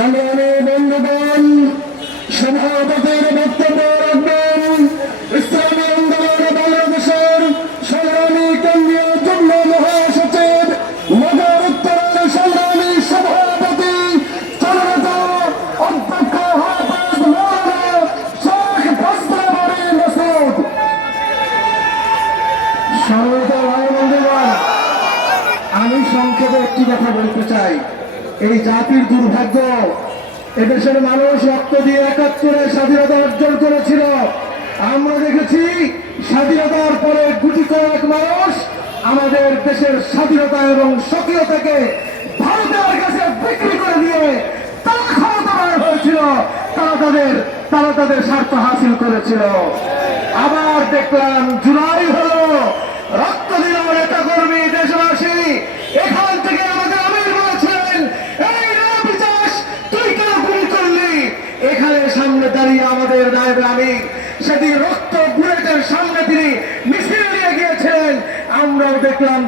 সংগ্রামী বন্ধুগণ, সভাপতির বক্তব্য রাখবেন ইসলামী আন্দোলন বাংলাদেশের সংগ্রামী কেন্দ্রীয় যুগ্ম মহাসচিব নগর উত্তরের সংগ্রামী সভাপতি জননেতা অধ্যক্ষ হাফেজ মাওলানা শেখ ফজলুল বারী মাসুদ। সম্মানিত ভাই বন্ধুগণ, আমি সংক্ষেপে একটি কথা বলতে চাই। এই জাতির দুর্ভাগ্য, এদেশের মানুষ রক্ত দিয়ে ৭১-এ স্বাধীনতা অর্জন করেছিল। আমরা দেখেছি স্বাধীনতার পরে গুটি কয়েক মানুষ আমাদের দেশের স্বাধীনতা এবং স্বকীয়তাকে ভারতের কাছে বিক্রি করে দিয়ে তারা ক্ষমতাবান হয়েছিল, তারা তাদের স্বার্থ হাসিল করেছিল। আবার দেখলাম জুলাই হলো, রক্ত দিল নেতা কর্মী দেশবাসী। এখান থেকে আমাদের আমির বলেছিলেন, এই বিশ্বাস তুই কেন গুলি করলি? এখানে সামনে দাঁড়িয়ে আমাদের নায়েব আমির সেদিন রক্ত বুলেটের সামনে তিনি মিছিল নিয়ে গিয়েছিলেন। আমরাও দেখলাম